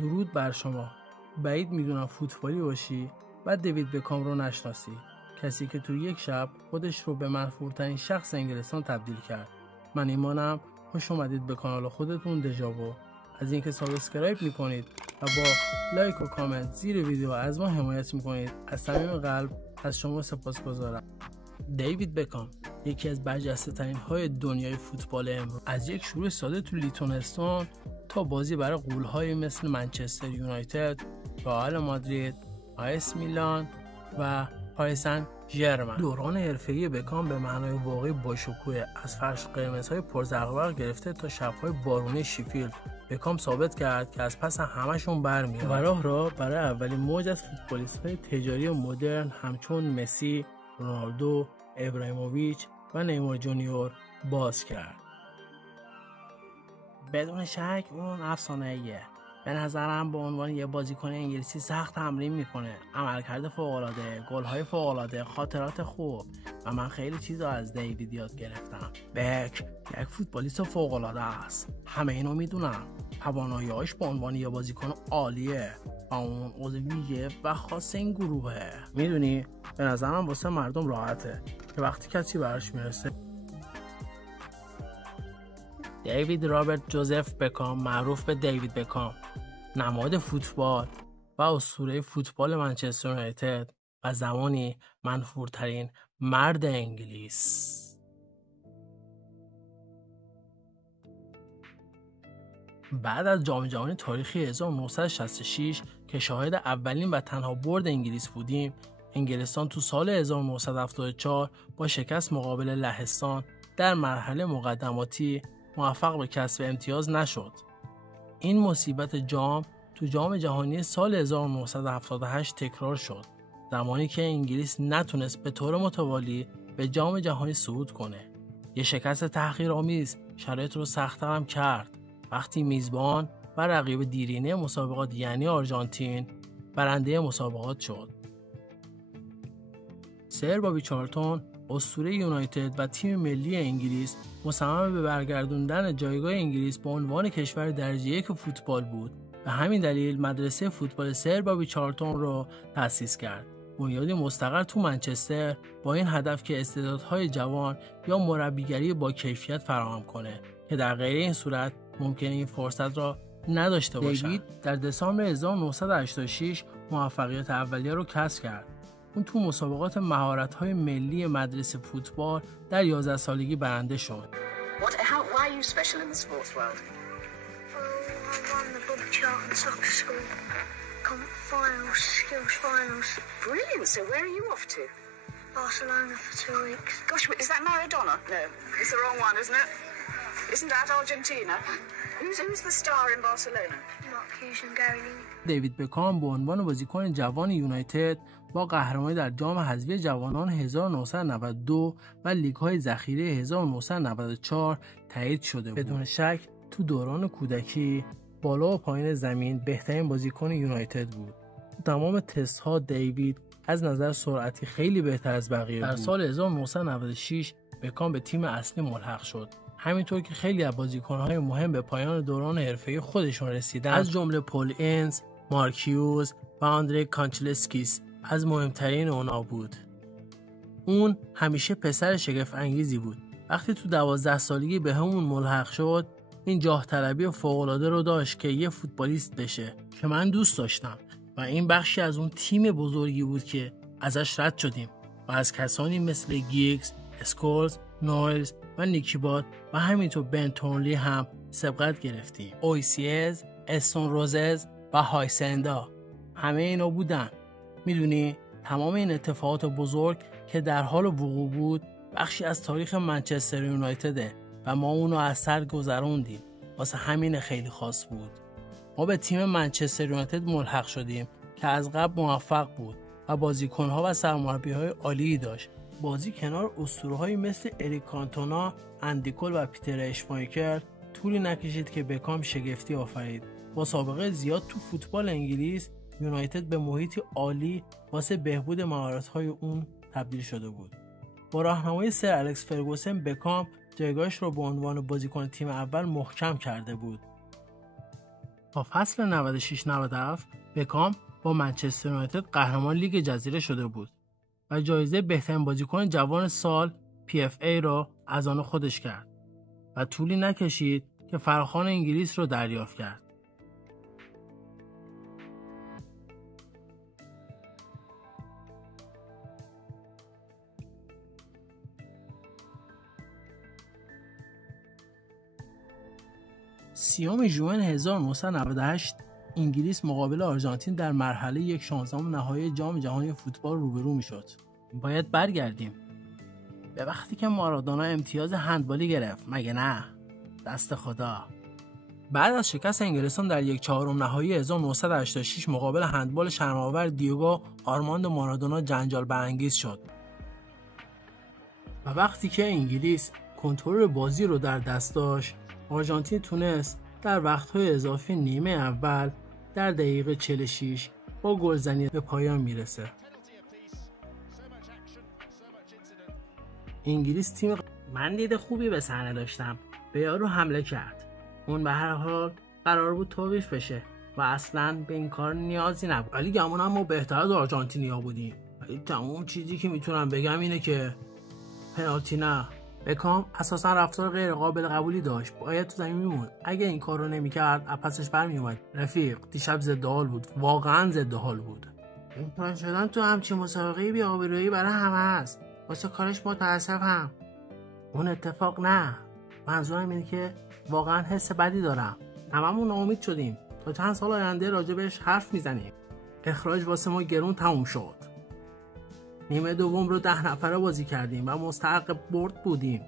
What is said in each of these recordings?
درود بر شما. بعید میدونم فوتبالی باشی و دیوید بکام رو نشناسی، کسی که تو یک شب خودش رو به منفورترین شخص انگلستان تبدیل کرد. من ایمانم. خوش اومدید به کانال خودتون دژاوو. از اینکه سابسکرایب میکنید و با لایک و کامنت زیر ویدیو از ما حمایت میکنید از صمیم قلب از شما سپاسگزارم. دیوید بکام یکی از برجسته ترین های دنیای فوتبال امروز، از یک شروع ساده تو لیتون استون تا بازی برای غول‌های مثل منچستر یونایتد، رئال مادرید، آیس میلان و پاریس سن ژرمن. دوران حرفه‌ای بکام به معنای واقعی باشکوه، از فرش قرمزهای پرزغبغ گرفته تا شب‌های بارونی شیفیلد. بکام ثابت کرد که از پس همشون برمیاد و راه را برای اولین موج از فوتبالیست‌های تجاری مدرن همچون مسی، رونالدو، ابراهیموویچ و نیمار جونیور باز کرد. بدون شک اون افسانه‌ایه. به نظرم به عنوان یه بازیکن انگلیسی سخت تمرین میکنه، عملکرد فوق‌العاده، گل‌های فوق‌العاده، خاطرات خوب و من خیلی چیزا از دیوید یاد گرفتم. بک یک فوتبالیست فوق‌العاده است. همه اینو میدونم. توانایی‌هاش به عنوان یه بازیکن عالیه و اون عضو ویژه و خاص این گروهه. میدونی به نظرم واسه مردم راحته که وقتی کسی براش میرسه. دیوید رابرت جوزف بکام، معروف به دیوید بکام، نماد فوتبال و اسطوره فوتبال منچستر یونایتد و زمانی منفورترین مرد انگلیس. بعد از جام جهانی تاریخی 1966 که شاهد اولین و تنها برد انگلیس بودیم، انگلستان تو سال 1974 با شکست مقابل لهستان در مرحله مقدماتی موفق به کسب امتیاز نشد. این مصیبت جام تو جام جهانی سال 1978 تکرار شد، زمانی که انگلیس نتونست به طور متوالی به جام جهانی صعود کنه. یه شکست تحقیرآمیز شرایط رو سخت‌تر هم کرد وقتی میزبان و رقیب دیرینه مسابقات یعنی آرژانتین برنده مسابقات شد. سر بابی چارلتون، اسطوره یونایتد و تیم ملی انگلیس، مصمم به برگردوندن جایگاه انگلیس به عنوان کشور درجه یک فوتبال بود. به همین دلیل مدرسه فوتبال سر بابی چارلتون را تأسیس کرد. بنیادی مستقر تو منچستر با این هدف که استعدادهای جوان یا مربیگری با کیفیت فراهم کنه که در غیر این صورت ممکنه این فرصت را نداشته باشند. دیوید در دسامبر 1986 موفقیت اولیه رو کسب کرد. اون تو مسابقات مهارت‌های ملی مدرسه فوتبال در 11 سالگی برنده شد. Why are you special in the sports world? I won the Bob Charlton Soccer School finals, skills finals. Brilliant. So where are you off to? Barcelona for 2 weeks. Gosh, is that Maradona? No, it's the wrong one, isn't it? Isn't that Argentina? Who's the star in Barcelona? Mark Hughes and Gary Lineker. دیوید بکام به عنوان بازیکن جوان یونایتد با قهرمانی در جام حذفی جوانان 1992 و لیگ‌های ذخیره 1994 تایید شده بود. بدون شک تو دوران کودکی بالا و پایین زمین بهترین بازیکن یونایتد بود. تمام تست‌ها دیوید از نظر سرعتی خیلی بهتر از بقیه بود. در سال 1996 بکام به تیم اصلی ملحق شد. همینطور که خیلی از بازیکن‌های مهم به پایان دوران حرفه‌ای خودشون رسیدن، از جمله پول اینز، مارک هیوز و آندری کانچلسکیس از مهمترین اونا بود. اون همیشه پسر شگفت انگیزی بود. وقتی تو 12 سالگی به همون ملحق شد، این جاه طلبی فوق‌العاده رو داشت که یه فوتبالیست بشه که من دوست داشتم و این بخشی از اون تیم بزرگی بود که ازش رد شدیم و از کسانی مثل گیگز، اسکولز، نویلز و نیکیباد و همینطور بن تورنلی هم سبقت گرفتیم. اویسیز، استون روزز و هایسندا همه اینا بودن. میدونی تمام این اتفاقات بزرگ که در حال وقوع بود بخشی از تاریخ منچستر یونایتده و ما اونو از سر گذروندیم. واسه همین خیلی خاص بود. ما به تیم منچستر یونایتد ملحق شدیم که از قبل موفق بود و بازیکن‌ها و سرمربی‌های عالی داشت. بازی کنار اسطوره‌هایی مثل اریک کانتونا، اندی کول و پیتر اشمایکل طولی نکشید که بکام شگفتی آفرید. با سابقه زیاد تو فوتبال انگلیس، یونایتد به محیطی عالی واسه بهبود مهارت‌های اون تبدیل شده بود. با راهنمایی سر الکس فرگوسن، بکام جایگاهش رو به عنوان بازیکن تیم اول محکم کرده بود. تا فصل 96-97 بکام با منچستر یونایتد قهرمان لیگ جزیره شده بود و جایزه بهترین بازیکن جوان سال PFA را از آن خودش کرد و طولی نکشید که فراخوان انگلیس را دریافت کرد. سیوم ژوئن 1998 انگلیس مقابل آرژانتین در مرحله 1/16 نهایی جام جهانی فوتبال روبرو میشد. باید برگردیم به وقتی که مارادونا امتیاز هندبالی گرفت، مگه نه؟ دست خدا. بعد از شکست انگلستان در 1/4 نهایی 1986 مقابل هندبال شرم‌آور دیگو آرماندو مارادونا جنجال برانگیز شد و وقتی که انگلیس کنترل بازی رو در دست داشت، آرژانتین تونست در وقت‌های اضافی نیمه اول در دقیقه 46 با گلزنی به پایان میرسه. انگلیس تیم من دید خوبی به صحنه داشتم، به یارو حمله کرد. اون به هر حال قرار بود توقیف بشه و اصلاً به این کار نیازی نبود. ولی گمونم ما بهتر از آرژانتینیا بودیم. ولی تمام چیزی که میتونم بگم اینه که پنالتی نه. بکام اساساً رفتار غیر قابل قبولی داشت. باید تو زمین میموند. اگه این کارو نمیکرد پسش برمیومد. رفیق دیشب ضد حال بود. واقعاً ضد حال بود. امتحان شدن تو همچین مسابقه‌ای بی‌آبرویی برای همه هست. واسه کارش متاسفم. اون اتفاق نه. منظورم اینه که واقعاً حس بدی دارم. هممون ناامید شدیم. تا چند سال آینده راجبش حرف میزنیم. اخراج واسه ما گرون تموم شد. نیمه دوم رو 10 نفره بازی کردیم و مستحق برد بودیم.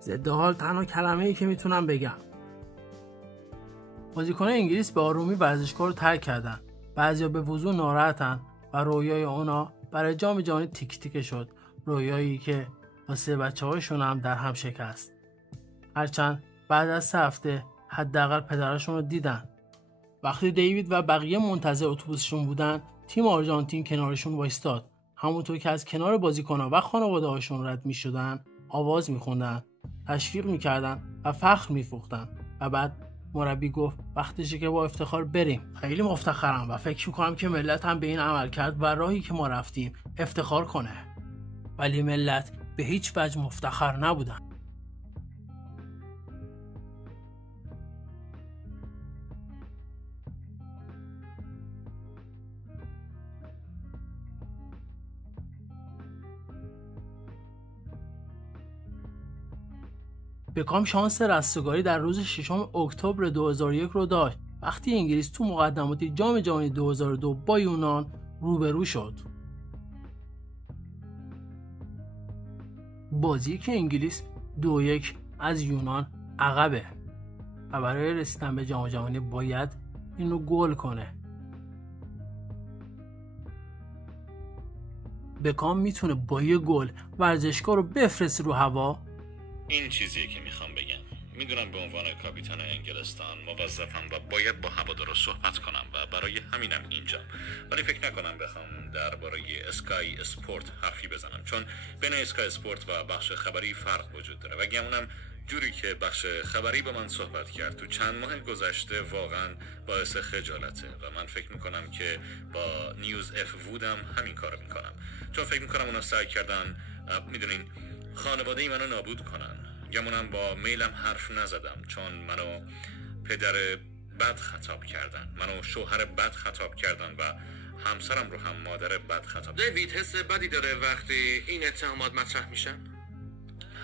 ضد حال تنها کلمه‌ای که میتونم بگم. بازیکنان انگلیس به آرومی ورزشگاه رو ترک کردن. بعضیا به وضوح ناراحتن و رویای اونا برای جام جهانی تیک تیک شد. رویایی که واسه بچه‌هاشون هم در هم شکست. هرچند بعد از 3 هفته حداقل پدرشون رو دیدن. وقتی دیوید و بقیه منتظر اتوبوسشون بودن، تیم آرژانتین کنارشون وایستاد. همونطور که از کنار بازیکن‌ها و خانواده‌هاشون رد می‌شدن، آواز می‌خوندن، تشویق می‌کردن و فخر می‌فروختن. و بعد مربی گفت وقتشه که با افتخار بریم. خیلی مفتخرم و فکر می‌کنم که ملت هم به این عمل کرد و راهی که ما رفتیم افتخار کنه. ولی ملت به هیچ وجه مفتخر نبودن. بکام شانس رستگاری در روز 6 اکتبر 2001 رو داشت وقتی انگلیس تو مقدماتی جام جهانی 2002 با یونان روبرو شد. بازی که انگلیس 2-1 از یونان عقبه و برای رسیدن به جام جهانی باید اینو گل کنه. بکام میتونه با یه گل ورزشگاه رو بفرسته رو هوا. این چیزیه که میخوام بگم. میدونم به عنوان کاپیتان انگلستان موظفم و باید با هوادارا صحبت کنم و برای همینم اینجام. ولی فکر نکنم بخوام درباره اسکای اسپورت حرفی بزنم، چون بین اسکای اسپورت و بخش خبری فرق وجود داره و گمونم جوری که بخش خبری با من صحبت کرد تو چند ماه گذشته واقعا باعث خجالته و من فکر میکنم که با نیوز اف وودم همین کارو میکنم، چون فکر میکنم اونا سعی کردن میدونین خانواده منو نابود کنن. گمونم با میلم حرف نزدم چون منو پدر بد خطاب کردن، منو شوهر بد خطاب کردن و همسرم رو هم مادر بد خطاب. دیوید حس بدی داره وقتی این اتهامات مطرح میشن؟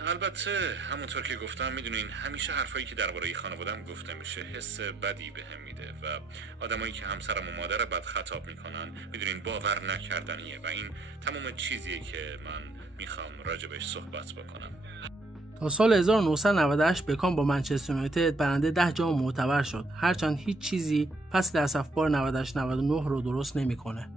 البته همونطور که گفتم میدونین همیشه حرفایی که درباره خانواده‌ام گفته میشه حس بدی بهم میده و آدمایی که همسرم و مادر بد خطاب میکنن میدونین باور نکردنیه و این تمام چیزیه که من میخوام راجبش صحبت بکنم. تا سال 1998 بکام با منچستر یونایتد برنده 10 جام معتبر شد، هرچند هیچ چیزی پس در صفبار 98-99 رو درست نمیکنه.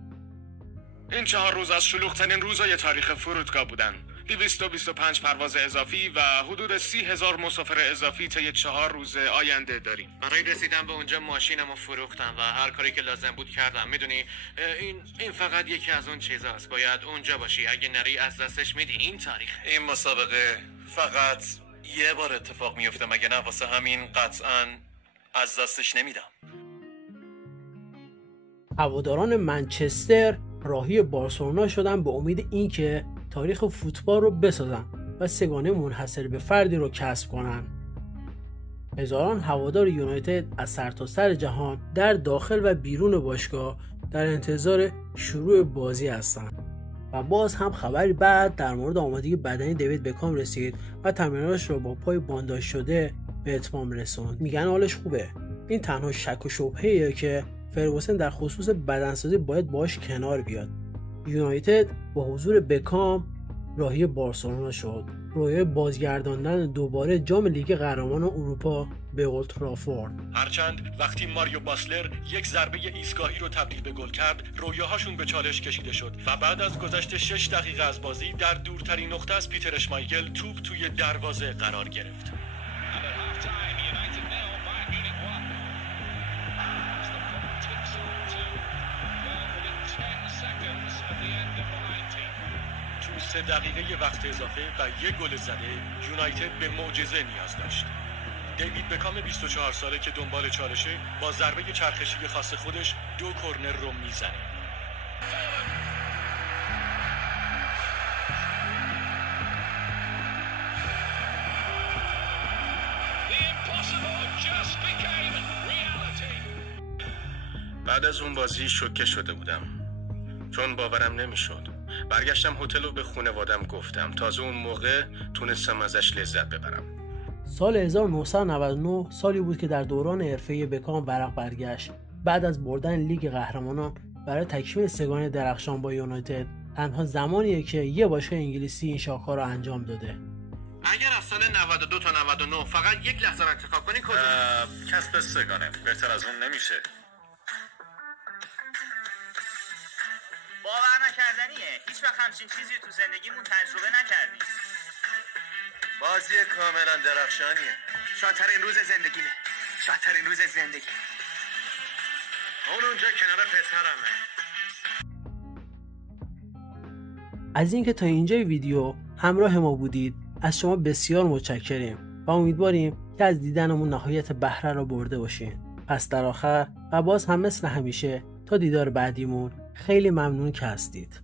این 4 روز از شلوغ‌ترین روزهای تاریخ فرودگاه بودن. 225 پرواز اضافی و حدود 30,000 مسافر اضافی طی 4 روز آینده داریم. برای رسیدن به اونجا ماشینمو فروختم و هر کاری که لازم بود کردم. میدونی این فقط یکی از اون چیزاست. باید اونجا باشی، اگه نری از دستش میدی. این تاریخ. این مسابقه فقط یه بار اتفاق میفته مگه نه؟ واسه همین قطعاً از دستش نمیدم. هواداران منچستر راهی بارسلونا شدن به امید اینکه تاریخ فوتبال رو بسازن و سگانه منحصر به فردی رو کسب کنن. هزاران هوادار یونایتد از سرتاسر جهان در داخل و بیرون باشگاه در انتظار شروع بازی هستند. و باز هم خبری بعد در مورد آمادگی بدنی دیوید بکام رسید و تمریناتش رو با پای بانداژ شده به اتمام رسوند. میگن حالش خوبه. این تنها شک و شبهه‌ایه که فرگوسن در خصوص بدنسازی باید باش کنار بیاد. یونایتد با حضور بکام راهی بارسلونا شد. رویای بازگرداندن دوباره جام لیگ قهرمانان اروپا به اولد ترافورد. هرچند وقتی ماریو باسلر یک ضربه ایستگاهی رو تبدیل به گل کرد، رویاهاشون به چالش کشیده شد و بعد از گذشت 6 دقیقه از بازی در دورترین نقطه از پیتر اشمایکل توپ توی دروازه قرار گرفت. تو 3 دقیقه وقت اضافه و یک گل زده، یونایتد به معجزه نیاز داشت. دیوید بکام 24 ساله که دنبال چالشه با ضربه چرخشی خاص خودش 2 کرنر رو میزنه. بعد از اون بازی شوکه شده بودم چون باورم نمیشد. برگشتم هتل و به خانوادم گفتم. تازه اون موقع تونستم ازش لذت ببرم. سال 1999 سالی بود که در دوران حرفه‌ای بکام ورق برگشت. بعد از بردن لیگ قهرمانان برای تکمیل سگانه درخشان با یونایتد، تنها زمانیه که یه باشگاه انگلیسی این شاخه‌ها رو انجام داده. اگر از سال 92 تا 99 فقط یک لحظه انتخاب کنی کدوم؟ کسب سگانه بهتر از اون نمیشه. باور نکردنیه. هیچ وقت همچین چیزی تو زندگیمون تجربه نکردیم. بازی کاملا درخشانیه. شادترین روز زندگیمه. شادترین روز زندگی. اون اونجا کنار پسرمه. از اینکه تا اینجای ویدیو همراه ما بودید از شما بسیار متشکریم و امیدواریم که از دیدنمون نهایت بهره را برده باشین. پس در آخر و باز هم مثل همیشه تا دیدار بعدیمون خیلی ممنون که هستید.